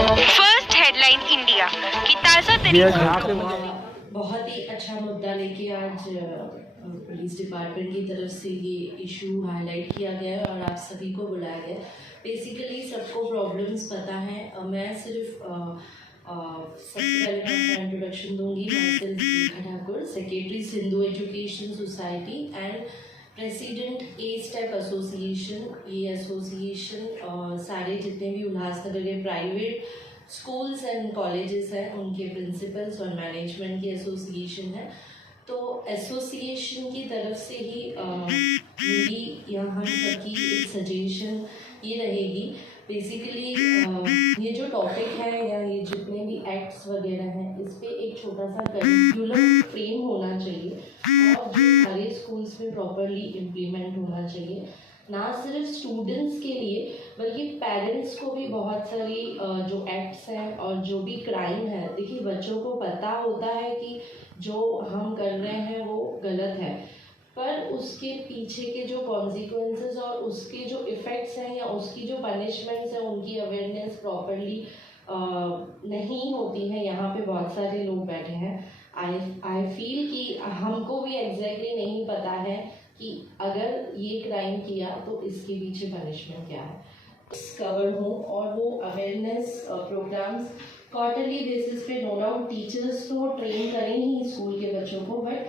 First headline India की ताज़ा बहुत ही अच्छा मुद्दा लेके आज पुलिस डिपार्टमेंट की तरफ से ये इशू हाईलाइट किया गया है और आप सभी को बुलाया गया। बेसिकली सबको प्रॉब्लम्स पता है। मैं सिर्फ सबसे पहले मैं अपना इंट्रोडक्शन दूंगी। मैं Rekha Thakur, secretary Sindhu education society and president a step association. ये एसोसिएशन सारे जितने भी उल्लासनगर के प्राइवेट स्कूल्स एंड कॉलेजेस हैं उनके प्रिंसिपल्स और मैनेजमेंट की एसोसिएशन है। तो एसोसिएशन की तरफ से ही मेरी यहाँ तक की एक सजेशन ये रहेगी। बेसिकली ये जो टॉपिक है या ये जितने भी एक्ट्स वगैरह हैं इस पे एक छोटा सा करिकुलम फ्रेम होना चाहिए और जो सारे स्कूल्स में प्रॉपरली इम्प्लीमेंट होना चाहिए, ना सिर्फ स्टूडेंट्स के लिए बल्कि पेरेंट्स को भी। बहुत सारी जो एक्ट्स हैं और जो भी क्राइम है, देखिए बच्चों को पता होता है कि जो हम कर रहे हैं वो गलत है, पर उसके पीछे के जो कॉन्सिक्वेंसेस और उसके जो इफ़ेक्ट्स हैं या उसकी जो पनिशमेंट्स हैं उनकी अवेयरनेस प्रॉपरली नहीं होती है। यहाँ पे बहुत सारे लोग बैठे हैं। आई फील कि हमको भी एग्जैक्टली नहीं पता है कि अगर ये क्राइम किया तो इसके पीछे पनिशमेंट क्या है। कवर हो और वो अवेयरनेस प्रोग्राम्स क्वार्टरली बेसिस पे नो डाउट टीचर्स तो ट्रेन करें ही स्कूल के बच्चों को, बट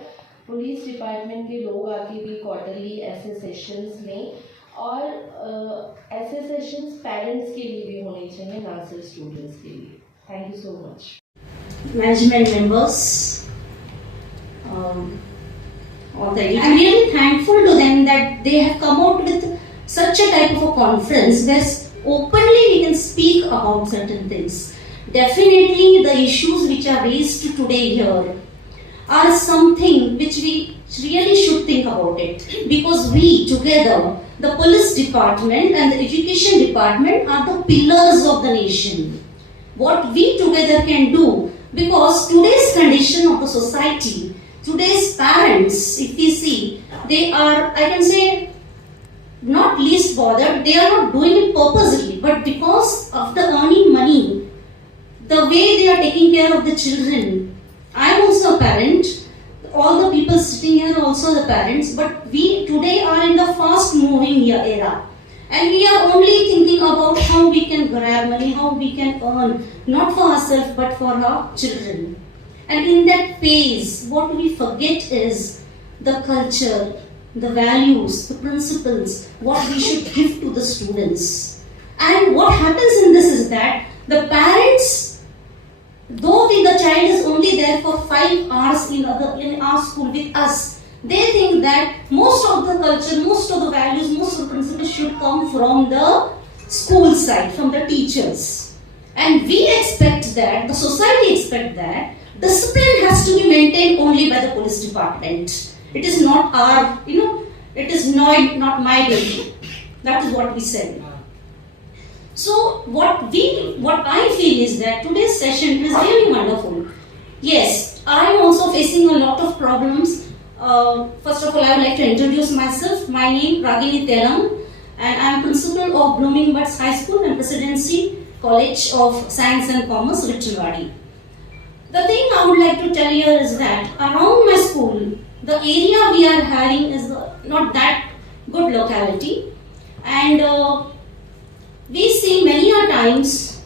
पुलिस डिपार्टमेंट के लोग आके भी क्वार्टरली ऐसे सेशंस लें और ऐसे सेशंस पेरेंट्स के लिए भी होने चाहिए, ना सिर्फ स्टूडेंट्स के लिए। Thank you so much. Management members, I'm really thankful to them that they have come out with such a type of a conference where openly we can speak about certain things. Definitely the issues which are raised today here are something which we really should think about it, because we together, the police department and the education department, are the pillars of the nation. What we together can do, because today's condition of the society, today's parents, if we see, they are, I can say, not least bothered. They are not doing it purposely, but because of the earning money, the way they are taking care of the children. I am also a parent. All the people sitting here are also the parents, but we today are in the fast moving era. And we are only thinking about how we can grab money, how we can earn, not for ourselves but for our children. And in that phase, what we forget is the culture, the values, the principles, what we should give to the students. And what happens in this is that the parents, though the child is only there for 5 hours in our school with us, they think that most of the culture, most of the values, most of the principles should come from the school side, from the teachers. And we expect that, the society expect that, discipline has to be maintained only by the police department. It is not our, it is not my duty. That is what we said. So what I feel is that today's session is really wonderful. Yes, I am also facing a lot of problems. First of all, I would like to introduce myself. My name Ragini Telam, and I am principal of Blooming Buds High School and Presidency College of Science and Commerce, Richardwadi. The thing I would like to tell you is that around my school, the area we are having is not that good locality, and we see many a times,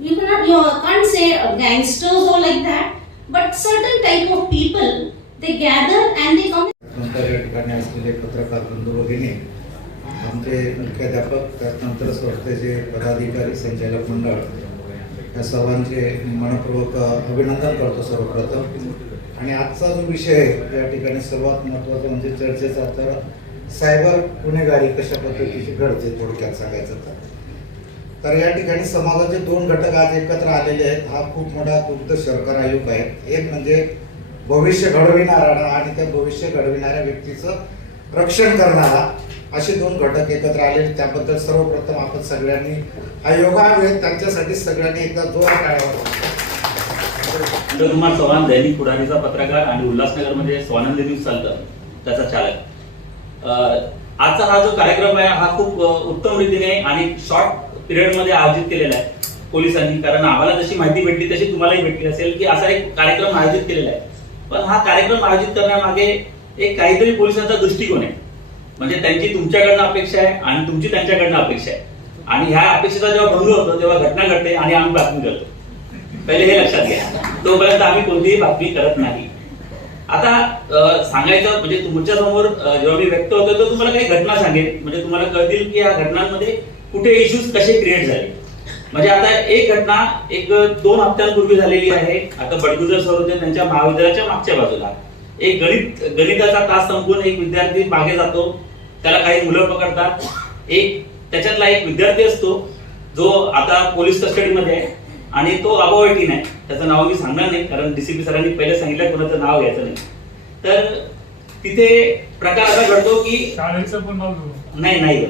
you can't say gangsters or like that, but certain type of people, they gather and they come. नंतर या ठिकाणी असलेले पत्रकार बंधू भगिनी, आमचे मुख्याध्यापक, त्यानंतर संस्थेचे पदाधिकारी, संचालक मंडळ, या सर्वांचे मनपूर्वक अभिनंदन करतो सर्वप्रथम. आणि आजचा जो विषय या ठिकाणी सर्वात महत्त्वाचा म्हणजे चर्चेचा, तर सायबर गुन्हेगारी कशा पद्धतीची घडते थोडक्यात सांगायचं तर या ठिकाणी समाजाचे 2 घटक आज एकत्र आलेले आहेत. हा खूप मोठा दुग्ध शर्करा आयोग आहे. एक म्हणजे भविष्य घडविणारा आणि त्या भविष्य घडविणाऱ्या व्यक्तीचं रक्षण करणारा, असे 2 घटक एकत्र आलेले. त्याबद्दल सर्वप्रथम आपण सगळ्यांनी हा योगावे, त्यांच्यासाठी सगळ्यांनी एकदा जोरात टाळ्या वाजवा. कुमार चव्हाण, दैनिक पुढारीचा पत्रकार आणि उल्हासनगरमध्ये स्वानंद न्यूज चालतं त्याचा चालक. आजचा हा जो कार्यक्रम आहे हा खूप उत्तम रीतीने आणि शॉर्ट पिरियड मध्ये आयोजित केलेला आहे. पोलिसांनी, कारण आम्हाला जशी माहिती भेटली तशी तुम्हालाही भेटली असेल की असा एक कार्यक्रम आयोजित केलेला आहे. पण हा कार्यक्रम आयोजित करण्यामागे एक काहीतरी पोलिसांचा दृष्टिकोन आहे. म्हणजे त्यांची तुमच्याकडनं अपेक्षा आहे आणि तुमची त्यांच्याकडनं अपेक्षा आहे. आणि ह्या अपेक्षेचा जेव्हा भंग होतो तेव्हा घटना घडते आणि आम्ही बातमी करतो. पहिले हे लक्षात घ्या, तोपर्यंत आम्ही कोणतीही बातमी करत नाही. आता सांगायचं म्हणजे तुमच्या समोर जेव्हा मी व्यक्त होतो तर तुम्हाला काही घटना सांगेल, म्हणजे तुम्हाला कळतील की या घटनांमध्ये कुठे इश्यूज कसे क्रिएट झाले. म्हणजे आता एक घटना 1-2 हप्त्यांपूर्वी झालेली आहे. आता बडगुजर सर होते त्यांच्या महाविद्यालयाच्या मागच्या बाजूला एक गणिताचा तास संपून एक विद्यार्थी मागे जातो, त्याला काही मुलं पकडतात. त्याच्यातला एक विद्यार्थी असतो जो आता पोलीस कस्टडीमध्ये आहे आणि तो अबावटी नाही. त्याचं नाव मी सांगणार नाही कारण डीसीपी सरांनी पहिले सांगितलं कोणाचं नाव घ्यायचं नाही. तर तिथे प्रकार असा घडतो की नाही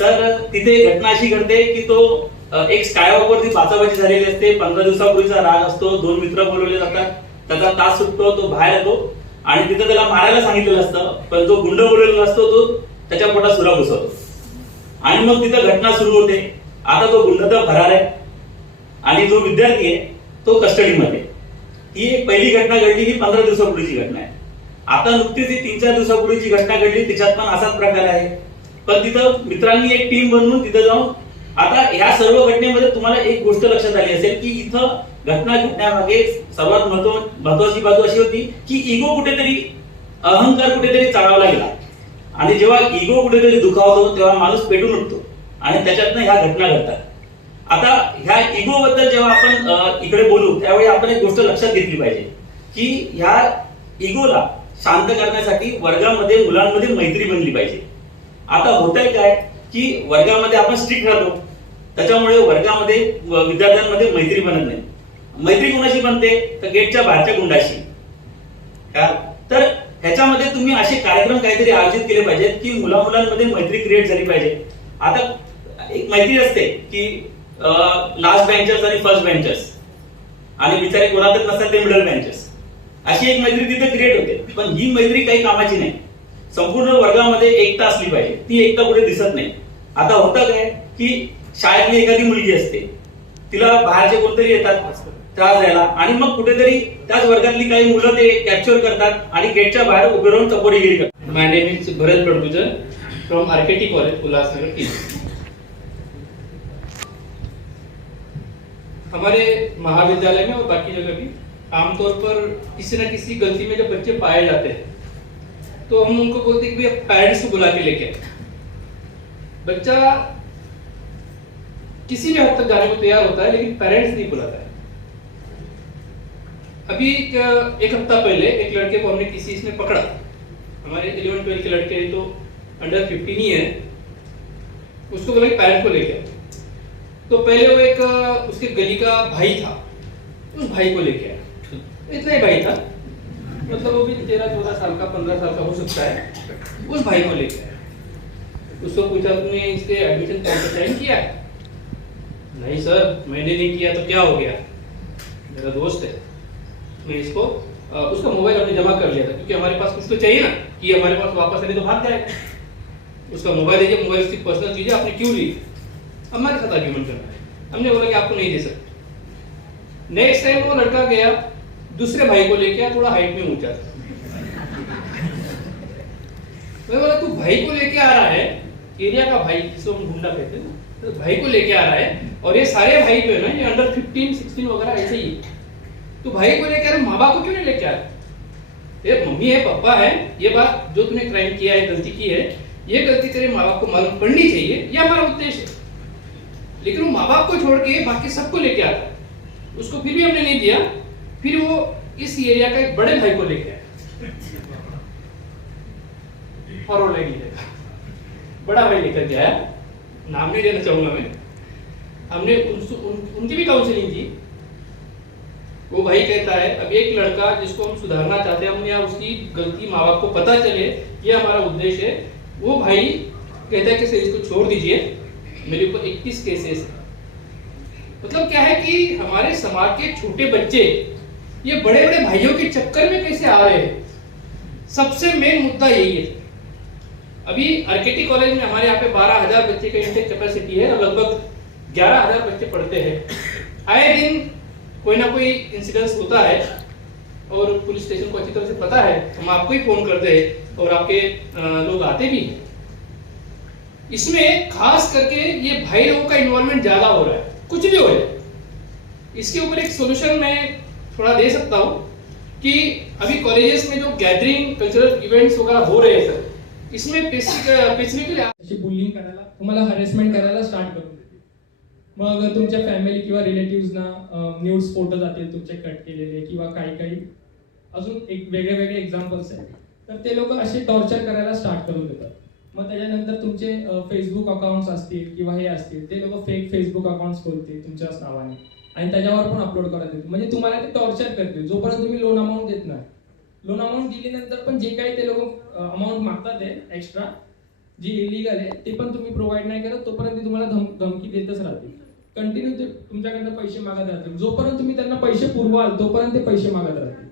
तर तिथे घटना अशी घडते की तो एक स्कायवॉकवरती बाचाबाची झालेली असते. 15 दिवसापूर्वीचा राग असतो. 2 मित्र बोलवले जातात. त्याचा तास सुटतो, तो बाहेर येतो आणि तिथे त्याला मारायला सांगितलेलं असतं. पण जो गुंड बोललेला असतो तो त्याच्या पोटात सुरा घुसवतो आणि मग तिथं घटना सुरू होते. आता तो गुंड तर फरार आहे आणि जो विद्यार्थी आहे तो कस्टडीमध्ये. ही एक पहिली घटना घडली. ही 15 दिवसापूर्वीची घटना आहे. आता नुकतीच ही 3-4 दिवसापूर्वीची घटना घडली. तिच्यात पण असाच प्रकार आहे. पण तिथं मित्रांनी एक टीम बनवून तिथं जाऊन आता ह्या सर्व घटनेमध्ये तुम्हाला एक गोष्ट लक्षात आली असेल की इथं घटना घडण्यामागे सर्वात महत्वाची बाजू अशी होती की इगो कुठेतरी, अहंकार कुठेतरी चाळवला गेला. आणि जेव्हा इगो कुठेतरी दुखावतो तेव्हा माणूस पेटून उठतो आणि त्याच्यातनं ह्या घटना घडतात. आता ह्या इगो बद्दल जेव्हा आपण इकडे बोलू त्यावेळी आपण एक गोष्ट लक्षात घेतली पाहिजे की ह्या इगोला शांत करण्यासाठी वर्गामध्ये मुलांमध्ये मैत्री बनली पाहिजे. आता होतंय काय की वर्गामध्ये आपण स्ट्रिक्ट राहतो, त्याच्यामुळे वर्गामध्ये विद्यार्थ्यांमध्ये मैत्री बनत नाही. मैत्री कोणाशी बनते तर गेटच्या बाहेरच्या गुंडाशी. तर ह्याच्यामध्ये तुम्ही असे कार्यक्रम काहीतरी आयोजित केले पाहिजेत की मुलांमध्ये मैत्री क्रिएट झाली पाहिजे. आता एक मैत्री असते की लास्ट बेंचर्स आणि फर्स्ट बेंचर्स आणि बिचारे कोणातच नसतात ते मिडल बेंचर्स, अशी एक मैत्री तिथे क्रिएट होते. पण ही मैत्री काही कामाची नाही. संपूर्ण वर्गामध्ये एकता असली पाहिजे. ती एकता कुठे दिसत नाही. आता होतं काय की शाळेतली एखादी मुलगी असते, तिला बाहेरचे कोणतरी येतात त्रास द्यायला आणि मग कुठेतरी त्याच वर्गातली काही मुलं ते कॅप्चर करतात आणि गेटच्या बाहेर उभे राहून चपोरीगिरी करतात. My name is Bharat Badgujar from RKT College, Ulhasnagar East. हमारे महाविद्यालय में और बाकी जगह भी आमतौर पर किसी न किसी गलती में जब बच्चे पाए जाते हैं तो हम उनको बोलते हैं कि भैया पेरेंट्स को बुला के लेके आए. बच्चा किसी भी हद तक जाने को तैयार होता है लेकिन पेरेंट्स नहीं बुलाता है. अभी एक हफ्ता पहले एक लड़के को हमने किसी इसने पकड़ा. हमारे 11-12 के लड़के तो अंडर 15 ही है. उसको बोला कि पेरेंट्स को लेके आओ. तो पहले वो एक उसके गली का भाई था, उस भाई को लेके आया. इतना ही भाई था, मतलब वो भी 13-14 साल का 15 साल का हो सकता है. उस भाई को लेके आया. उसको पूछा तुमने इसके एडमिशन कौन सा टाइम किया? नहीं सर मैंने नहीं किया. तो क्या हो गया? मेरा दोस्त है, मैं इसको उसका मोबाइल हमने जमा कर लिया था क्योंकि हमारे पास कुछ तो चाहिए ना कि हमारे पास वापस आने तो भाग जाएगा. उसका मोबाइल है, मोबाइल उसकी पर्सनल चीज है, आपने क्यों ली? हमारे साथ आर्ग्यूमेंट करना है. हमने बोला कि आपको नहीं दे सकते. नेक्स्ट टाइम वो लड़का गया दूसरे भाई को लेके आया, थोड़ा हाइट में ऊंचा था. मैं बोला तू भाई को लेके आ रहा है, एरिया का भाई जिसको हम गुंडा कहते हैं, तो भाई को लेके आ रहा है और ये सारे भाई जो है ना ये अंडर 15-16 वगैरह ऐसे ही. तो भाई को लेके आ रहे, माँ बाप को क्यों नहीं लेके आ रहे? ये मम्मी है पापा है, ये बात जो तूने क्राइम किया है, गलती की है, ये गलती तेरे माँ बाप को मालूम पड़नी चाहिए, ये हमारा उद्देश्य है. लेकिन वो माँ बाप को छोड़ के बाकी सबको लेके आता है. उसको फिर भी हमने नहीं दिया. फिर वो इस एरिया का एक बड़े भाई को लेके आया और वो लेके गया. बड़ा भाई लेकर गया, नाम नहीं लेना चाहूंगा मैं. हमने उनकी भी काउंसलिंग की. वो भाई कहता है अब एक लड़का जिसको हम सुधारना चाहते हैं, हम या उसकी गलती माँ बाप को पता चले, ये हमारा उद्देश्य है. वो भाई कहता है कि सर इसको छोड़ दीजिए, मेरे ऊपर 21 केसेस है. मतलब क्या है कि हमारे समाज के छोटे बच्चे ये बड़े बड़े भाइयों के चक्कर में कैसे आ रहे हैं, सबसे मेन मुद्दा यही है. अभी आरकेटी कॉलेज में हमारे यहाँ पे 12,000 बच्चे का इंटेक कैपेसिटी है और लगभग 11,000 बच्चे पढ़ते हैं। आए दिन कोई ना कोई इंसिडेंस होता है और पुलिस स्टेशन को अच्छी तरह से पता है, हम आपको ही फोन करते हैं और आपके लोग आते भी हैं। इसमें खास करके ये भाई लोगों का इन्वॉल्वमेंट ज्यादा हो रहा है, कुछ भी हो जाए। इसके ऊपर एक सोल्यूशन मैं थोड़ा दे सकता हूँ कि अभी कॉलेजेस में जो गॅदरिंग कल्चरल इव्हेंट्स वगैरह हो रहे हैं सर, इसमें स्पेसिफिकली अशी बुलिंग करायला, तुम्हाला हॅरेसमेंट करायला स्टार्ट करून देते. मग तुमच्या फॅमिली किंवा रिलेटिव्हजना न्यूज फोटो जातील तुमचे कट केलेले किंवा काही काही अजून एक वेगळे वेगळे एक्झाम्पल्स आहेत. तर ते लोक असे टॉर्चर करायला स्टार्ट करून देतात. मग त्याच्यानंतर तुमचे फेसबुक अकाउंट्स असतील किंवा हे असतील, ते लोक फेक फेसबुक अकाउंट्स खोलतील तुमच्याच नावाने आणि त्याच्यावर पण अपलोड करत येतील. म्हणजे तुम्हाला ते टॉर्चर करतील जोपर्यंत तुम्ही लोन अमाऊंट देत नाही. लोन अमाऊंट दिल्यानंतर पण जे काही ते लोक अमाऊंट मागतात आहे एक्स्ट्रा, जी इलिगल आहे, ते पण तुम्ही प्रोव्हाइड नाही करत तोपर्यंत ते तुम्हाला धमकी देतच राहतील. कंटिन्यू ते तुमच्याकडनं पैसे मागत राहतील. जोपर्यंत तुम्ही त्यांना पैसे पुरवाल तोपर्यंत ते पैसे मागत राहतील.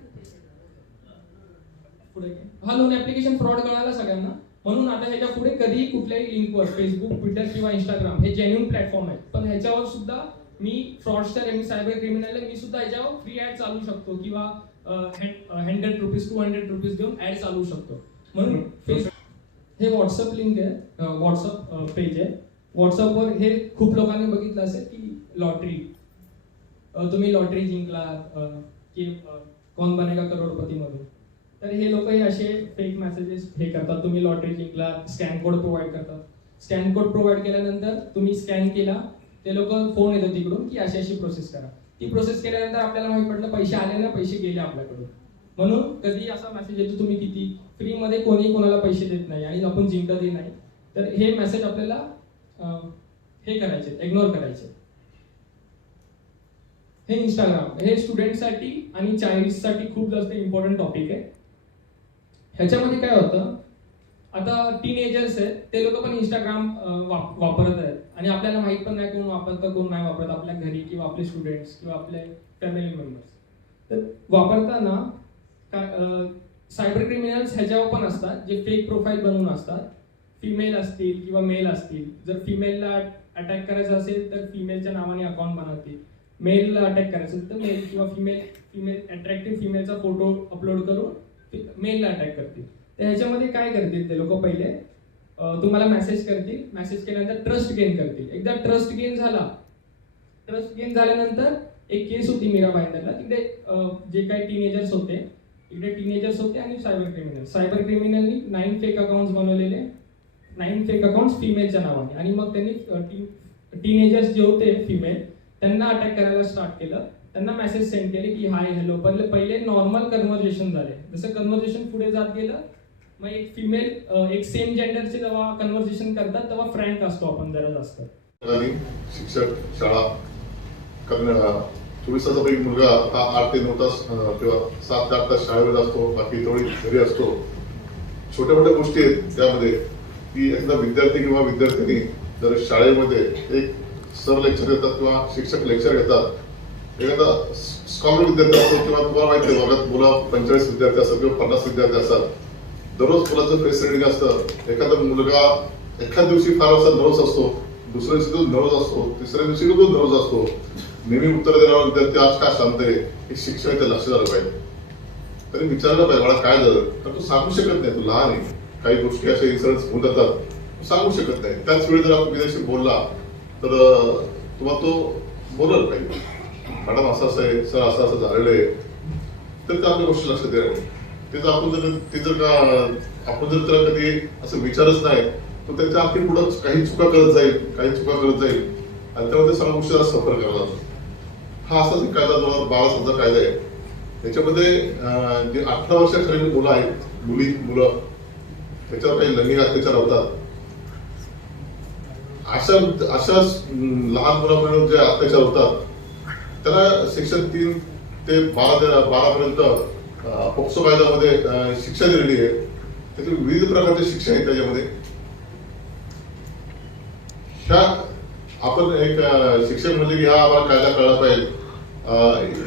पुढे हा लोन ऍप्लिकेशन फ्रॉड कळाला सगळ्यांना. म्हणून आता ह्याच्या पुढे कधीही कुठल्याही लिंकवर फेसबुक, ट्विटर किंवा इंस्टाग्राम हे जेन्युइन प्लॅटफॉर्म आहेत, पण ह्याच्यावर सुद्धा मी फ्रॉडस्टर आहे, मी सायबर क्रिमिनल आहे, मी सुद्धा ह्याच्यावर फ्री ऍड चालू शकतो किंवा 100 रुपीज 200 रुपीज देऊन ऍड चालू शकतो. म्हणून हे व्हॉट्सअप लिंक आहे, व्हॉट्सअप पेज आहे. व्हॉट्सअपवर हे खूप लोकांनी बघितलं असेल की लॉटरी, तुम्ही लॉटरी जिंकलात की कौन बनेगा करोडपती मध्ये, तर हे लोक हे असे फेक मेसेजेस हे करतात. तुम्ही लॉटरी जिंकलात, स्कॅन कोड प्रोव्हाइड करतात. स्कॅन कोड प्रोव्हाइड केल्यानंतर तुम्ही स्कॅन केला, ते लोक फोन येतात तिकडून की अशी अशी प्रोसेस करा. ती प्रोसेस केल्यानंतर आपल्याला माहित पडलं पैसे आले ना, पैसे गेले आपल्याकडून. म्हणून कधी असा मेसेज येतो तुम्ही किती फ्रीमध्ये कोणी कोणाला पैसे देत नाही आणि आपण जिंकतही नाही, तर हे मेसेज आपल्याला हे करायचे, इग्नोर करायचे. हे इंस्टाग्राम हे स्टुडंटसाठी आणि चाइल्ड्ससाठी खूप जास्त इम्पॉर्टंट टॉपिक आहे. ह्याच्यामध्ये काय होतं, आता टीनेजर्स आहेत, ते लोक पण इंस्टाग्राम वापरत आहेत आणि आपल्याला माहित पण नाही कोण वापरतं कोण नाही वापरत आपल्या घरी किंवा आपले स्टुडंट्स किंवा आपले फॅमिली मेंबर्स. तर वापरताना काय सायबर क्रिमिनल्स ह्याच्यावर पण असतात जे फेक प्रोफाईल बनवून असतात. फिमेल असतील किंवा मेल असतील. जर फिमेलला अटॅक करायचं असेल तर फिमेलच्या नावाने अकाउंट बनवतील. मेलला अटॅक करायचं असेल तर मेल किंवा फिमेल अट्रॅक्टिव्ह फिमेलचा फोटो अपलोड करून मेलला अटॅक करतील. तर ह्याच्यामध्ये काय करतील ते लोक, पहिले तुम्हाला मेसेज करतील. मेसेज केल्यानंतर ट्रस्ट गेन करतील. एकदा ट्रस्ट गेन झाल्यानंतर एक केस होती मीरा भाईंदरला. तिकडे जे काही टीनेजर्स होते, इकडे टीनेजर्स होते आणि सायबर क्रिमिनलनी 9 फेक अकाउंट्स बनवलेले, 9 फेक अकाउंट्स फिमेलच्या नावाने. आणि मग त्यांनी टीनेजर्स जे होते फिमेल त्यांना अटॅक करायला स्टार्ट केलं. त्यांना मेसेज सेंड केले की हाय हॅलो. पहिले नॉर्मल कन्व्हर्सेशन झाले. जसं कन्व्हर्सेशन पुढे जात गेलं, मग एक फिमेल एक सेम जेंडरचे जेव्हा कन्व्हर्सेशन करतात तेव्हा फ्रँक असतो आपण जरा जास्त. शिक्षक शाळा 24 तासापैकी मुलगा हा 8 ते 9 तास किंवा 7 ते 8 तास शाळेमध्ये असतो, बाकी तेवढी घरी असतो. छोट्या मोठ्या गोष्टी आहेत त्यामध्ये की एकदा विद्यार्थी किंवा विद्यार्थिनी जर शाळेमध्ये एक सर लेक्चर घेतात किंवा शिक्षक लेक्चर घेतात, एखादा स्कॉलर विद्यार्थी असतो किंवा तुम्हाला माहिती आहे वर्गात मुलं 45 विद्यार्थी असतात किंवा 50 विद्यार्थी असतात, दररोज मुलाचं फेस रिडिंग असतं. एखादा मुलगा एखाद दिवशी फार असा नर्वस असतो, दुसऱ्या दिवशी तो नर्वस असतो, तिसऱ्या दिवशी तो नर्वस असतो. नेहमी उत्तर देणारा विद्यार्थी आज का शांत आहे हे शिक्षकाच्या लक्षात आलं पाहिजे. तरी विचारलं पाहिजे मला काय झालं, तर तू सांगू शकत नाही, तू लहान आहे, काही गोष्टी अशा इन्सिडेंट्स होऊन जातात, तू सांगू शकत नाही. त्याच वेळी जर आपण विद्यार्थी बोलला तर तुम्हाला तो बोलायला पाहिजे, मॅडम असं असं आहे, सर असं असं झालेलं आहे, तर त्या आपल्या गोष्टी लक्षात द्यायला. त्याचं आपण जर त्याला कधी असं विचारच नाही तर त्याच्या आणखी पुढं काही चुका करत जाईल आणि त्यामध्ये सगळ्या गोष्टी सफर करायला. हा असाच एक कायदा 2012 कायदा आहे. त्याच्यामध्ये जे 18 वर्षाखालील मुलं आहेत, मुलं त्याच्यावर काही लैंगिक अत्याचार होतात. अशा लहान मुलांवर जे अत्याचार होतात त्याला सेक्शन 3 ते 12 पर्यंत पोक्सो कायद्यामध्ये शिक्षा दिलेली आहे. त्याची विविध प्रकारच्या शिक्षा आहेत त्याच्यामध्ये. ह्या आपण एक शिक्षक म्हणजे की हा आम्हाला कायदा कळला पाहिजे,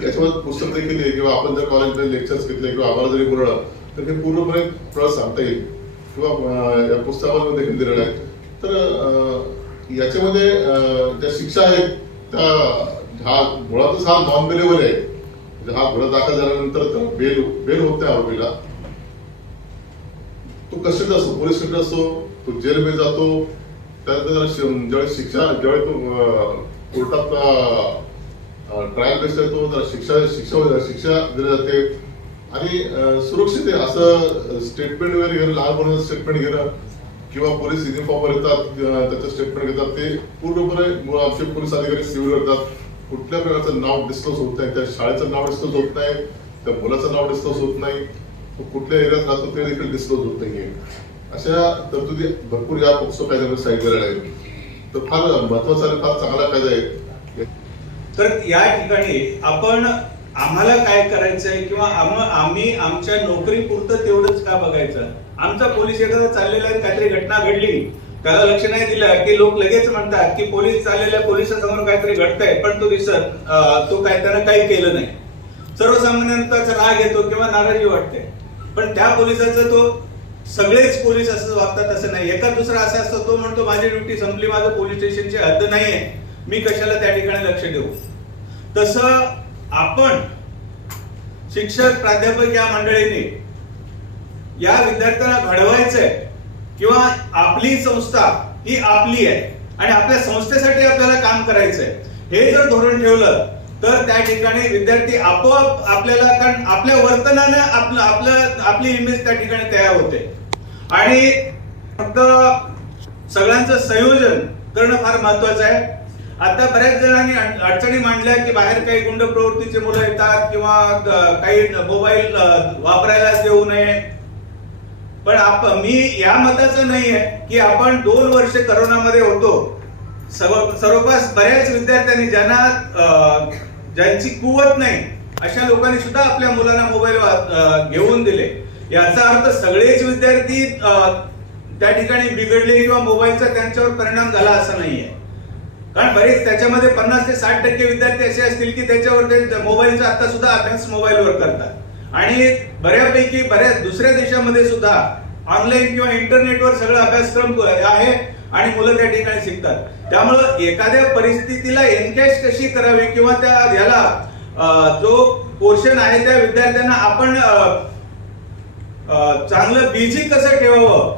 याच्यामध्ये पुस्तक देखील आहे किंवा आपण जर कॉलेजमध्ये लेक्चर्स घेतले किंवा आम्हाला जरी बोललं तर हे पूर्णपणे प्रळ सांगता येईल किंवा या पुस्तकामध्ये देखील दिलेलं आहे. तर की याच्यामध्ये ज्या शिक्षा आहेत त्या हा मुळातच हा नॉन बेलेबल आहे. म्हणजे हा गुन्हा दाखल झाल्यानंतर बेल होत नाही आरोपीला. तो कस्टडीत असतो, पोलीस कस्टडीत असतो, तो जेलमध्ये जातो. त्यानंतर ज्यावेळी ज्यावेळी तो कोर्टात ट्रायल बेस्ड येतो त्याला शिक्षा दिली जाते. आणि सुरक्षित आहे असं स्टेटमेंट वगैरे घेणं, लहान मुलांचं स्टेटमेंट घेणं किंवा पोलीस युनिफॉर्मवर येतात त्याचं स्टेटमेंट घेतात, ते पूर्णपणे आमचे पोलीस अधिकारी सिव्हिल करतात. कुठल्या प्रकारचं नाव डिस्क्लोज होत नाही, त्या शाळेचं नाव डिस्क्लोज होत नाही, त्या मुलाचं नाव डिस्क्लोज होत नाही, तो कुठल्या एरियात राहतो ते देखील डिस्क्लोज होत नाहीये. अशा तरतुदी भरपूर या पोक्सो कायद्यामध्ये सांगितलेल्या आहेत. तर फार महत्वाचा आणि फार चांगला कायदा आहे. तर या ठिकाणी आपण आम्हाला काय करायचंय किंवा आम्ही आमच्या नोकरीपुरतं तेवढंच का बघायचं. आमचा पोलीस एखादा चाललेला काहीतरी घटना घडली त्याला लक्ष नाही दिलं की लोक लगेच म्हणतात की पोलीस चाललेल्या पोलिसांसमोर काहीतरी घडतंय पण तो काय त्यानं काही केलं नाही. सर्वसामान्यांचा राग येतो किंवा नाराजी वाटते. पण त्या पोलिसाचं तो सगळेच पोलीस असं वागतात असं नाही. एका दुसरा असा असतो तो म्हणतो माझी ड्युटी संपली, माझं पोलीस स्टेशनची हद्द नाहीये, मी कशाला त्या ठिकाणी लक्ष देऊ. तसं आपण शिक्षक प्राध्यापक या मंडळीने या विद्यार्थ्यांना घडवायचंय किंवा आपली संस्था ही आपली आहे आणि आपल्या संस्थेसाठी आपल्याला काम करायचंय हे जर धोरण ठेवलं तर त्या ठिकाणी विद्यार्थी आपोआप आपल्याला, कारण आपल्या वर्तनानं आपली इमेज त्या ठिकाणी तयार होते. आणि फक्त सगळ्यांचं संयोजन करणं फार महत्वाचं आहे. आता बऱ्याच जणांनी अडचणी मांडल्या की बाहेर काही गुंड प्रवृत्तीचे मुलं येतात किंवा काही मोबाईल वापरायला देऊ नये. पण मी या मताचं नाहीये की आपण 2 वर्ष करोनामध्ये होतो, सर्वपास बऱ्याच विद्यार्थ्यांनी ज्यांची कुवत नाही अशा लोकांनी सुद्धा आपल्या मुलांना मोबाईल घेऊन दिले. याचा अर्थ सगळेच विद्यार्थी त्या ठिकाणी बिघडले किंवा मोबाईलचा त्यांच्यावर परिणाम झाला असं नाहीये. कारण बरेच त्याच्यामध्ये 50 ते 60% विद्यार्थी असे असतील की त्याच्यावर मोबाईलचा आता सुद्धा अभ्यास मोबाईलवर करतात आणि बऱ्याच दुसऱ्या देशामध्ये सुद्धा ऑनलाईन किंवा इंटरनेटवर सगळं अभ्यासक्रम आहे आणि मुलं त्या ठिकाणी शिकतात. त्यामुळं एखाद्या परिस्थितीला एनकॅश कशी करावी किंवा याला जो पोर्शन आहे त्या विद्यार्थ्यांना आपण चांगलं बिझी कसं ठेवावं,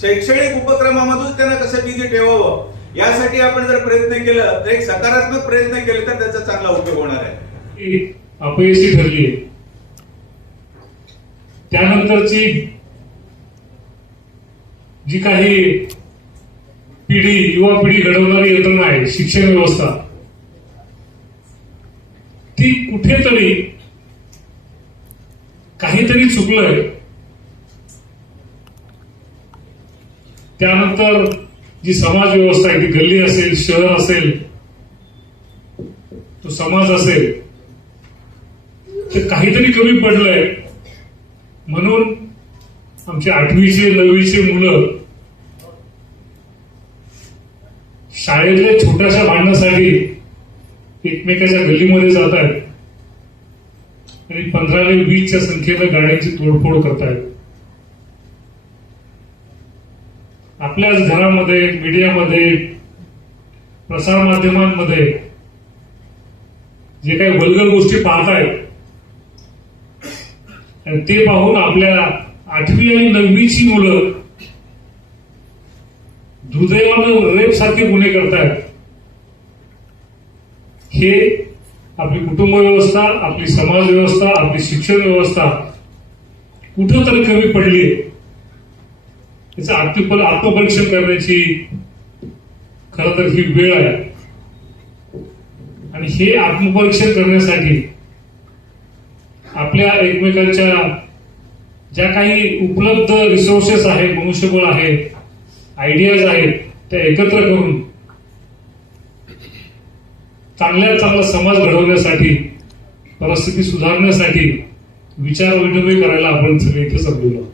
शैक्षणिक उपक्रमामधून त्यांना कसं बिझी ठेवावं यासाठी आपण जर प्रयत्न केला तर एक सकारात्मक प्रयत्न केले तर त्याचा चांगला उपयोग होणार आहे. अपयशी ठरली त्यानंतरची जी काही युवा पिढी घडवणारी यंत्रणा आहे शिक्षण व्यवस्था, ती कुठेतरी काहीतरी चुकलंय. त्यानंतर जी समाज व्यवस्था आहे ती गल्ली असेल, शहर असेल, तो समाज असेल, तर काहीतरी कमी पडलंय. म्हणून आमचे 8वीचे 9वीचे मुलं शाळेतल्या छोट्याशा भांडणासाठी एकमेकाच्या गल्लीमध्ये जात आहेत आणि 15 ते 20च्या संख्येनं गाड्यांची तोडफोड करतायत. आपल्याच घरामध्ये, मीडियामध्ये, प्रसार माध्यमांमध्ये जे काही वल्गर गोष्टी पाहतायत आणि ते पाहून आपल्या 8वी आणि 9वीची मुलं दुर्दैवानं रेप सारखे गुन्हे करतायत. हे आपली कुटुंब व्यवस्था, आपली समाज व्यवस्था, आपली शिक्षण व्यवस्था कुठंतरी कमी पडली. याचं आत्मपरीक्षण करण्याची खरं तर ही वेळ आहे आणि हे आत्मपरीक्षण करण्यासाठी आपल्या एकमेकांच्या ज्या काही उपलब्ध रिसोर्सेस आहेत, मनुष्यबळ आहे, आयडियाज आहेत, त्या एकत्र करून चांगला समाज घडवण्यासाठी, परिस्थिती सुधारण्यासाठी विचार विनिमय करायला आपण सगळे इथे जमलेलो आहोत.